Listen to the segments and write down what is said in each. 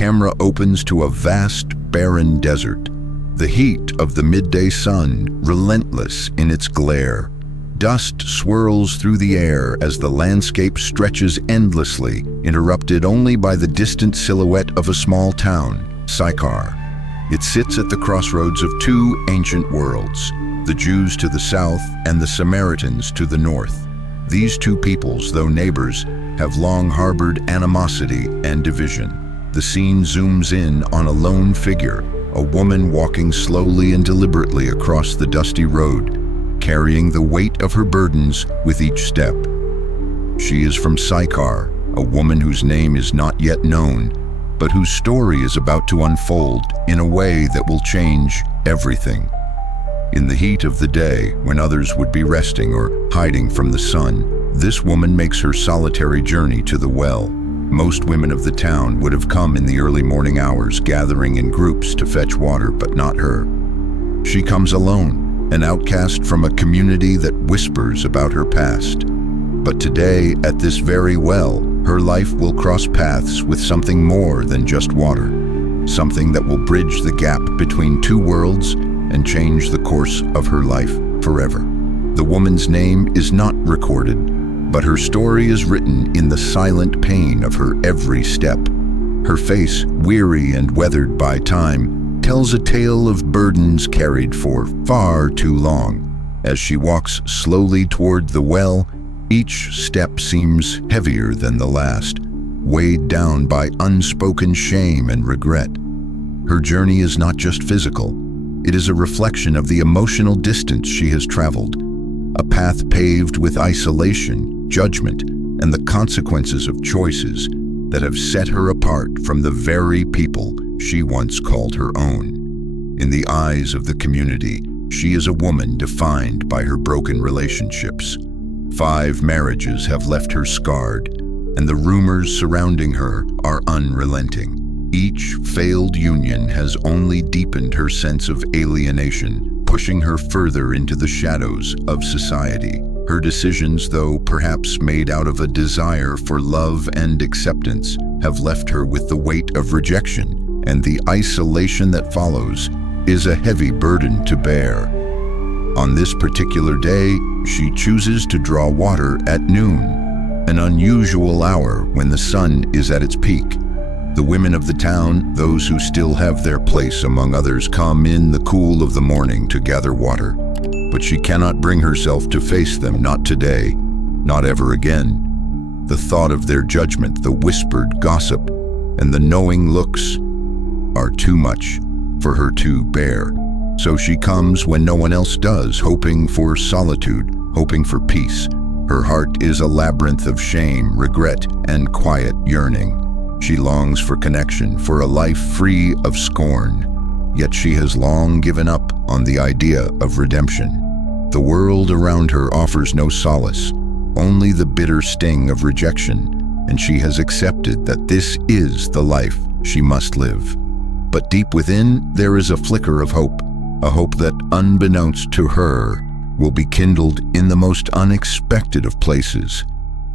camera opens to a vast, barren desert. The heat of the midday sun, relentless in its glare. Dust swirls through the air as the landscape stretches endlessly, interrupted only by the distant silhouette of a small town, Sychar. It sits at the crossroads of two ancient worlds, the Jews to the south and the Samaritans to the north. These two peoples, though neighbors, have long harbored animosity and division. The scene zooms in on a lone figure, a woman walking slowly and deliberately across the dusty road, carrying the weight of her burdens with each step. She is from Sychar, a woman whose name is not yet known, but whose story is about to unfold in a way that will change everything. In the heat of the day, when others would be resting or hiding from the sun, this woman makes her solitary journey to the well. Most women of the town would have come in the early morning hours, gathering in groups to fetch water, but not her. She comes alone, an outcast from a community that whispers about her past. But today, at this very well, her life will cross paths with something more than just water, something that will bridge the gap between two worlds and change the course of her life forever. The woman's name is not recorded, but her story is written in the silent pain of her every step. Her face, weary and weathered by time, tells a tale of burdens carried for far too long. As she walks slowly toward the well, each step seems heavier than the last, weighed down by unspoken shame and regret. Her journey is not just physical. It is a reflection of the emotional distance she has traveled, a path paved with isolation, judgment, and the consequences of choices that have set her apart from the very people she once called her own. In the eyes of the community, she is a woman defined by her broken relationships. 5 marriages have left her scarred, and the rumors surrounding her are unrelenting. Each failed union has only deepened her sense of alienation, pushing her further into the shadows of society. Her decisions, though perhaps made out of a desire for love and acceptance, have left her with the weight of rejection, and the isolation that follows is a heavy burden to bear. On this particular day, she chooses to draw water at noon, an unusual hour when the sun is at its peak. The women of the town, those who still have their place among others, come in the cool of the morning to gather water. But she cannot bring herself to face them, not today, not ever again. The thought of their judgment, the whispered gossip, and the knowing looks are too much for her to bear. So she comes when no one else does, hoping for solitude, hoping for peace. Her heart is a labyrinth of shame, regret, and quiet yearning. She longs for connection, for a life free of scorn. Yet she has long given up on the idea of redemption. The world around her offers no solace, only the bitter sting of rejection, and she has accepted that this is the life she must live. But deep within, there is a flicker of hope, a hope that, unbeknownst to her, will be kindled in the most unexpected of places.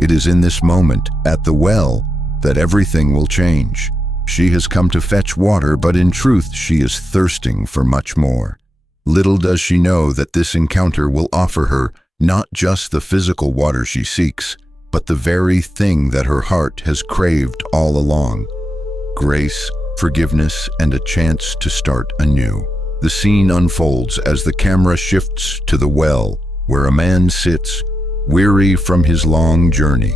It is in this moment, at the well, that everything will change. She has come to fetch water, but in truth she is thirsting for much more. Little does she know that this encounter will offer her not just the physical water she seeks, but the very thing that her heart has craved all along: grace, forgiveness, and a chance to start anew. The scene unfolds as the camera shifts to the well, where a man sits, weary from his long journey.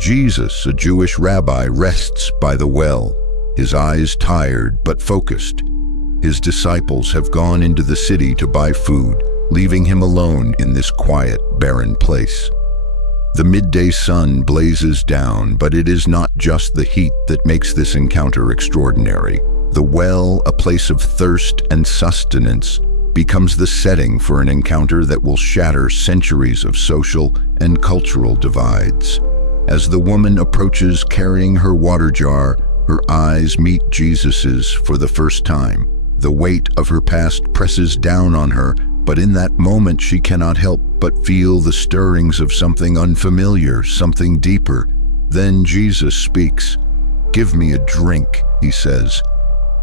Jesus, a Jewish rabbi, rests by the well, his eyes tired but focused. His disciples have gone into the city to buy food, leaving him alone in this quiet, barren place. The midday sun blazes down, but it is not just the heat that makes this encounter extraordinary. The well, a place of thirst and sustenance, becomes the setting for an encounter that will shatter centuries of social and cultural divides. As the woman approaches carrying her water jar, her eyes meet Jesus's for the first time. The weight of her past presses down on her, but in that moment she cannot help but feel the stirrings of something unfamiliar, something deeper. Then Jesus speaks. "Give me a drink," he says.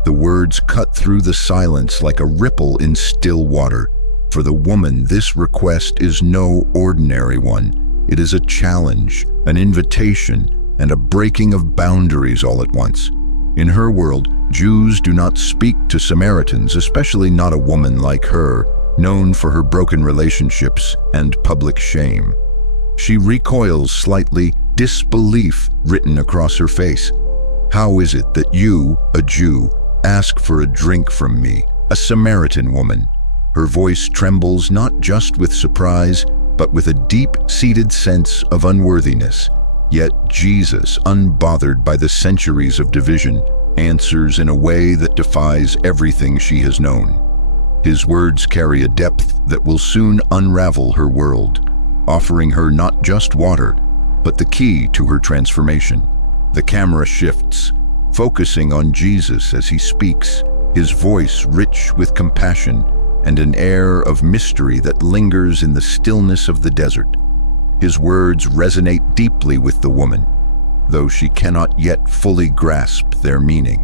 The words cut through the silence like a ripple in still water. For the woman, this request is no ordinary one. It is a challenge, an invitation, and a breaking of boundaries all at once. In her world, Jews do not speak to Samaritans, especially not a woman like her, known for her broken relationships and public shame. She recoils slightly, disbelief written across her face. "How is it that you, a Jew, ask for a drink from me, a Samaritan woman?" Her voice trembles not just with surprise, but with a deep-seated sense of unworthiness. Yet Jesus, unbothered by the centuries of division, answers in a way that defies everything she has known. His words carry a depth that will soon unravel her world, offering her not just water, but the key to her transformation. The camera shifts, focusing on Jesus as he speaks, his voice rich with compassion and an air of mystery that lingers in the stillness of the desert. His words resonate deeply with the woman, though she cannot yet fully grasp their meaning.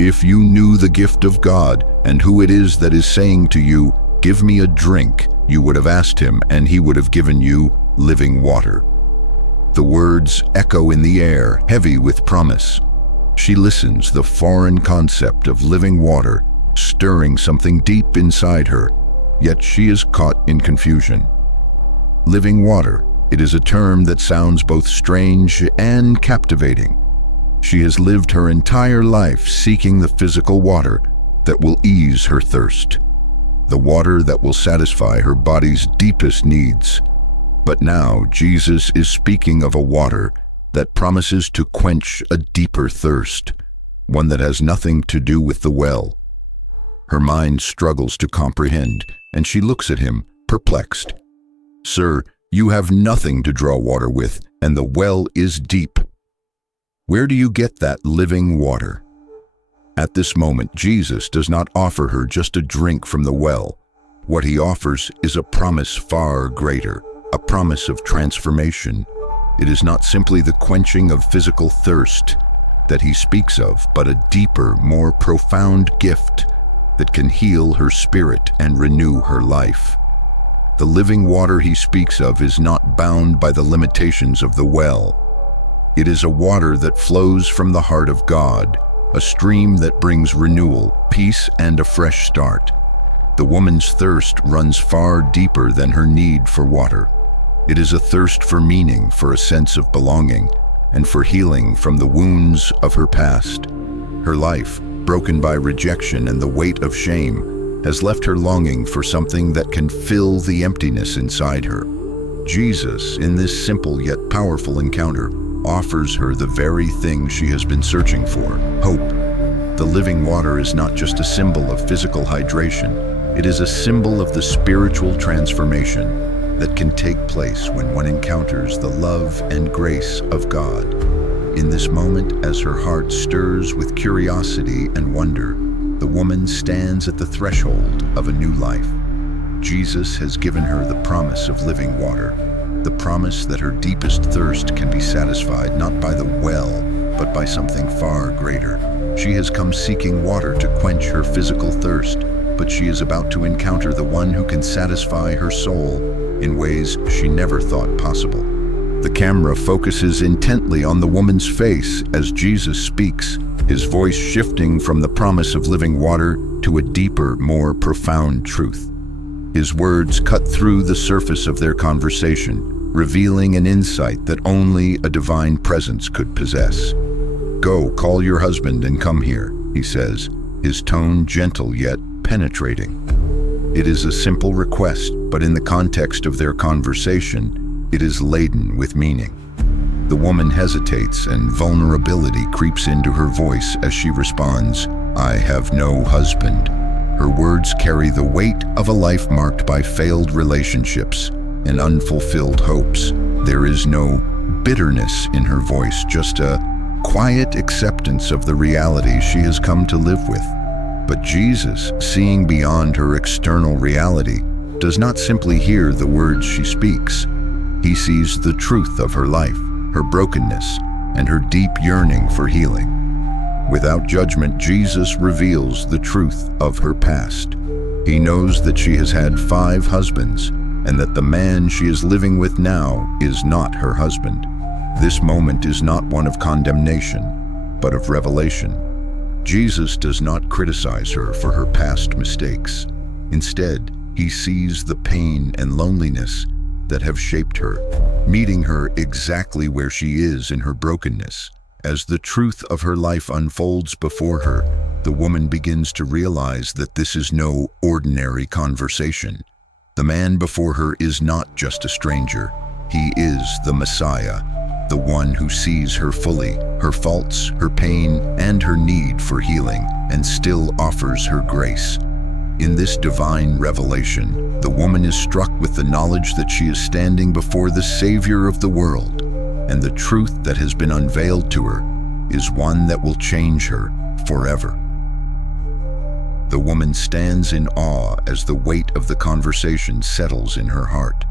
"If you knew the gift of God and who it is that is saying to you, 'Give me a drink,' you would have asked him, and he would have given you living water." The words echo in the air, heavy with promise. She listens, the foreign concept of living water stirring something deep inside her, yet she is caught in confusion. Living water, it is a term that sounds both strange and captivating. She has lived her entire life seeking the physical water that will ease her thirst, the water that will satisfy her body's deepest needs. But now Jesus is speaking of a water that promises to quench a deeper thirst, one that has nothing to do with the well. Her mind struggles to comprehend, and she looks at him, perplexed. "Sir, you have nothing to draw water with, and the well is deep. Where do you get that living water?" At this moment, Jesus does not offer her just a drink from the well. What he offers is a promise far greater, a promise of transformation. It is not simply the quenching of physical thirst that he speaks of, but a deeper, more profound gift that can heal her spirit and renew her life. The living water he speaks of is not bound by the limitations of the well. It is a water that flows from the heart of God, a stream that brings renewal, peace, and a fresh start. The woman's thirst runs far deeper than her need for water. It is a thirst for meaning, for a sense of belonging, and for healing from the wounds of her past. Her life, broken by rejection and the weight of shame, has left her longing for something that can fill the emptiness inside her. Jesus, in this simple yet powerful encounter, offers her the very thing she has been searching for: hope. The living water is not just a symbol of physical hydration, it is a symbol of the spiritual transformation that can take place when one encounters the love and grace of God. In this moment, as her heart stirs with curiosity and wonder, the woman stands at the threshold of a new life. Jesus has given her the promise of living water, the promise that her deepest thirst can be satisfied not by the well, but by something far greater. She has come seeking water to quench her physical thirst, but she is about to encounter the one who can satisfy her soul in ways she never thought possible. The camera focuses intently on the woman's face as Jesus speaks, his voice shifting from the promise of living water to a deeper, more profound truth. His words cut through the surface of their conversation, revealing an insight that only a divine presence could possess. "Go, call your husband and come here," he says, his tone gentle yet penetrating. It is a simple request, but in the context of their conversation, it is laden with meaning. The woman hesitates, and vulnerability creeps into her voice as she responds, "I have no husband." Her words carry the weight of a life marked by failed relationships and unfulfilled hopes. There is no bitterness in her voice, just a quiet acceptance of the reality she has come to live with. But Jesus, seeing beyond her external reality, does not simply hear the words she speaks. He sees the truth of her life, her brokenness, and her deep yearning for healing. Without judgment, Jesus reveals the truth of her past. He knows that she has had 5 husbands, and that the man she is living with now is not her husband. This moment is not one of condemnation, but of revelation. Jesus does not criticize her for her past mistakes. Instead, he sees the pain and loneliness that have shaped her, meeting her exactly where she is in her brokenness. As the truth of her life unfolds before her, the woman begins to realize that this is no ordinary conversation. The man before her is not just a stranger. He is the Messiah, the one who sees her fully, her faults, her pain, and her need for healing, and still offers her grace. In this divine revelation, the woman is struck with the knowledge that she is standing before the Savior of the world, and the truth that has been unveiled to her is one that will change her forever. The woman stands in awe as the weight of the conversation settles in her heart.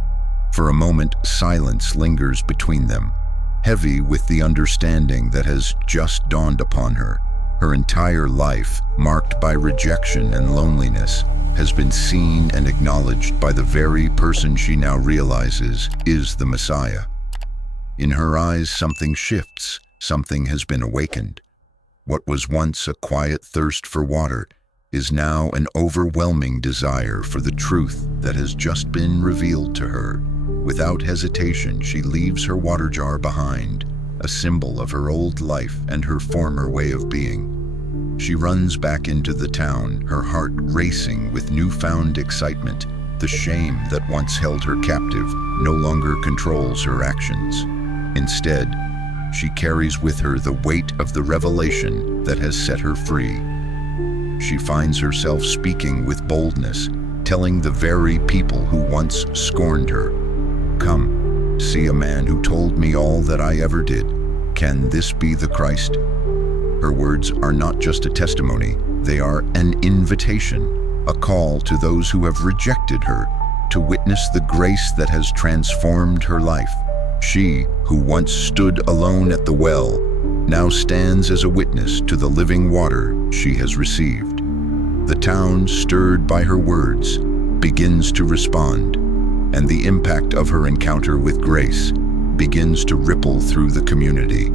For a moment, silence lingers between them, heavy with the understanding that has just dawned upon her. Her entire life, marked by rejection and loneliness, has been seen and acknowledged by the very person she now realizes is the Messiah. In her eyes, something shifts, something has been awakened. What was once a quiet thirst for water is now an overwhelming desire for the truth that has just been revealed to her. Without hesitation, she leaves her water jar behind, a symbol of her old life and her former way of being. She runs back into the town, her heart racing with newfound excitement. The shame that once held her captive no longer controls her actions. Instead, she carries with her the weight of the revelation that has set her free. She finds herself speaking with boldness, telling the very people who once scorned her, "Come, see a man who told me all that I ever did. Can this be the Christ?" Her words are not just a testimony, they are an invitation, a call to those who have rejected her to witness the grace that has transformed her life. She, who once stood alone at the well, now stands as a witness to the living water she has received. The town, stirred by her words, begins to respond, and the impact of her encounter with grace begins to ripple through the community.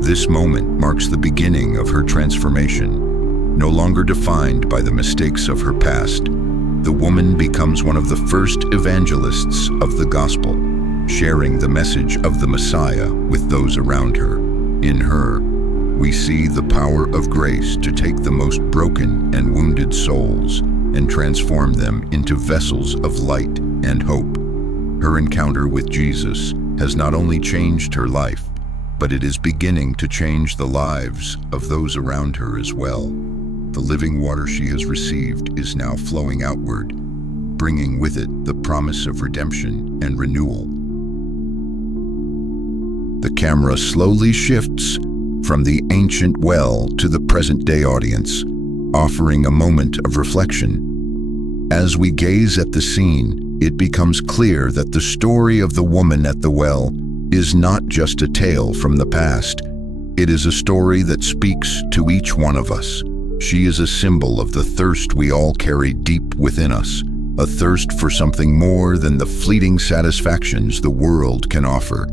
This moment marks the beginning of her transformation. No longer defined by the mistakes of her past, the woman becomes one of the first evangelists of the gospel, sharing the message of the Messiah with those around her. In her, we see the power of grace to take the most broken and wounded souls and transform them into vessels of light and hope. Her encounter with Jesus has not only changed her life, but it is beginning to change the lives of those around her as well. The living water she has received is now flowing outward, bringing with it the promise of redemption and renewal. The camera slowly shifts from the ancient well to the present-day audience, offering a moment of reflection. As we gaze at the scene, it becomes clear that the story of the woman at the well is not just a tale from the past. It is a story that speaks to each one of us. She is a symbol of the thirst we all carry deep within us, a thirst for something more than the fleeting satisfactions the world can offer.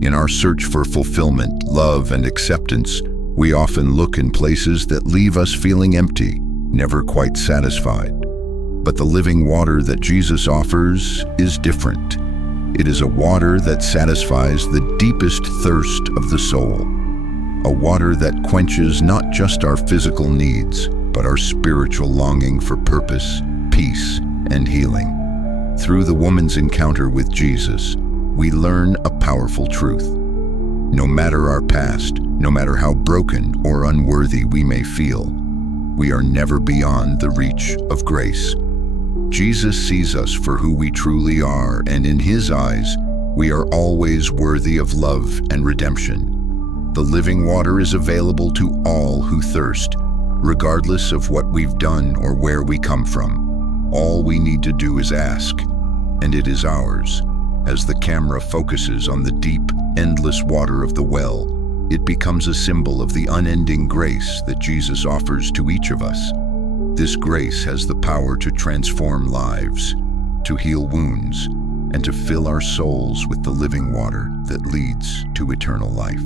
In our search for fulfillment, love, and acceptance, we often look in places that leave us feeling empty, never quite satisfied. But the living water that Jesus offers is different. It is a water that satisfies the deepest thirst of the soul, a water that quenches not just our physical needs, but our spiritual longing for purpose, peace, and healing. Through the woman's encounter with Jesus, we learn a powerful truth. No matter our past, no matter how broken or unworthy we may feel, we are never beyond the reach of grace. Jesus sees us for who we truly are, and in His eyes, we are always worthy of love and redemption. The living water is available to all who thirst, regardless of what we've done or where we come from. All we need to do is ask, and it is ours. As the camera focuses on the deep, endless water of the well, It becomes a symbol of the unending grace that Jesus offers to each of us. This grace has the power to transform lives, to heal wounds, and to fill our souls with the living water that leads to eternal life.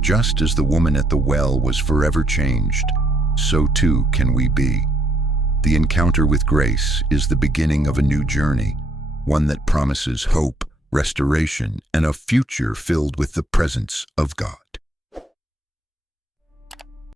Just as the woman at the well was forever changed, so too can we be. The encounter with grace is the beginning of a new journey, one that promises hope, restoration, and a future filled with the presence of God.